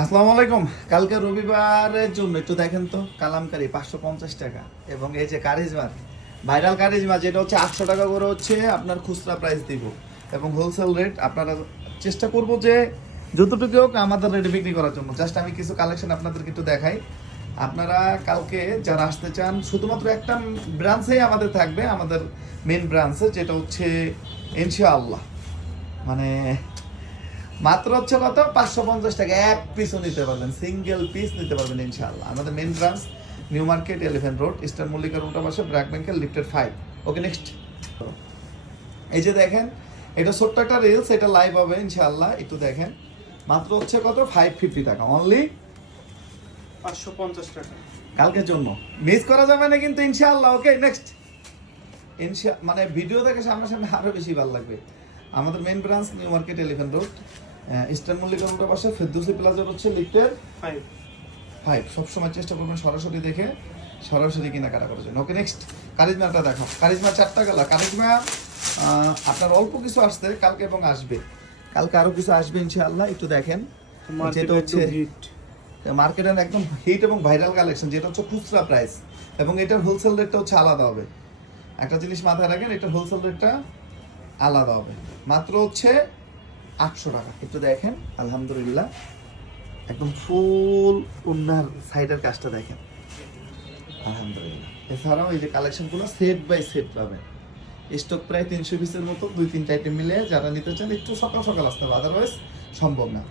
আসসালামু আলাইকুম। কালকে রবিবারের জন্য একটু দেখেন তো, কালামকারী 550 টাকা, এবং এই যে কারিজমার ভাইরাল কারিজমা যেটা হচ্ছে 800 টাকা করে হচ্ছে আপনার খুচরা প্রাইস দিব, এবং হোলসেল রেট আপনারা চেষ্টা করব যে যতটুকু হোক আমাদের রেটে বিক্রি করার জন্য। জাস্ট আমি কিছু কালেকশন আপনাদেরকে একটু দেখাই। আপনারা কালকে যারা আসতে চান শুধুমাত্র একটা ব্রাঞ্চেই আমাদের থাকবে, আমাদের মেন ব্রাঞ্চে, যেটা হচ্ছে ইনশাআল্লাহ মানে মাত্র হচ্ছে কত 550 টাকা এক পিসও নিতে পারবেন, সিঙ্গেল পিস নিতে পারবেন ইনশাআল্লাহ। আমাদের main branch New Market, Elephant Road, Eastern মল্লিকার উল্টা পাশে, ব্র্যাক ব্যাংকের লিফটেড 5। ওকে, নেক্সট। এই যে দেখেন, এটা ছোট্ট একটা রিলস, এটা লাইভ হবে ইনশাআল্লাহ। একটু দেখেন, মাত্র হচ্ছে কত 550 টাকা, অনলি 550 টাকা কালকের জন্য। মিস করা যাবে না কিন্তু ইনশাআল্লাহ। ওকে, নেক্সট। মানে ভিডিও দেখে সামনাসামনি আরো বেশি ভালো লাগবে। আমাদের main branch New Market, Elephant Road, Eastern মল্লিকার উল্টা পাশে, ফেরদৌসি প্লাজার হচ্ছে লিফটের 5। সবসময় চেষ্টা করবেন সরাসরি দেখে সরাসরি কেনাকাটা করার জন্য। ওকে, নেক্সট। কারিজমাটা দেখো, কারিজমা 4টা কালার। কারিজমা আপনার অল্প কিছু আসছে কালকে এবং আসবে, কালকে আরো কিছু আসবে ইনশাআল্লাহ। একটু দেখেন, যেটা হচ্ছে মার্কেটের একদম হিট এবং ভাইরাল কালেকশন, যেটা হচ্ছে খুচরা প্রাইস, এবং এটার হোলসেল রেটটা হচ্ছে আলাদা হবে। একটা জিনিস মাথায় রাখেন, এটার হোলসেল রেটটা আলাদা হবে। মাত্র হচ্ছে 800 টাকা। একটু দেখেন, আলহামদুলিল্লাহ, একদম ফুল উন্নার সাইডের কাজটা দেখেন, আলহামদুলিল্লাহ। এছাড়াও এই যে কালেকশনগুলো সেট বাই সেট পাবেন। স্টক প্রায় 300 পিসের মতো, 2-3টা আইটেম মিলে যারা নিতে চান একটু সকাল সকাল আসতে হবে, আদারওয়াইজ সম্ভব না।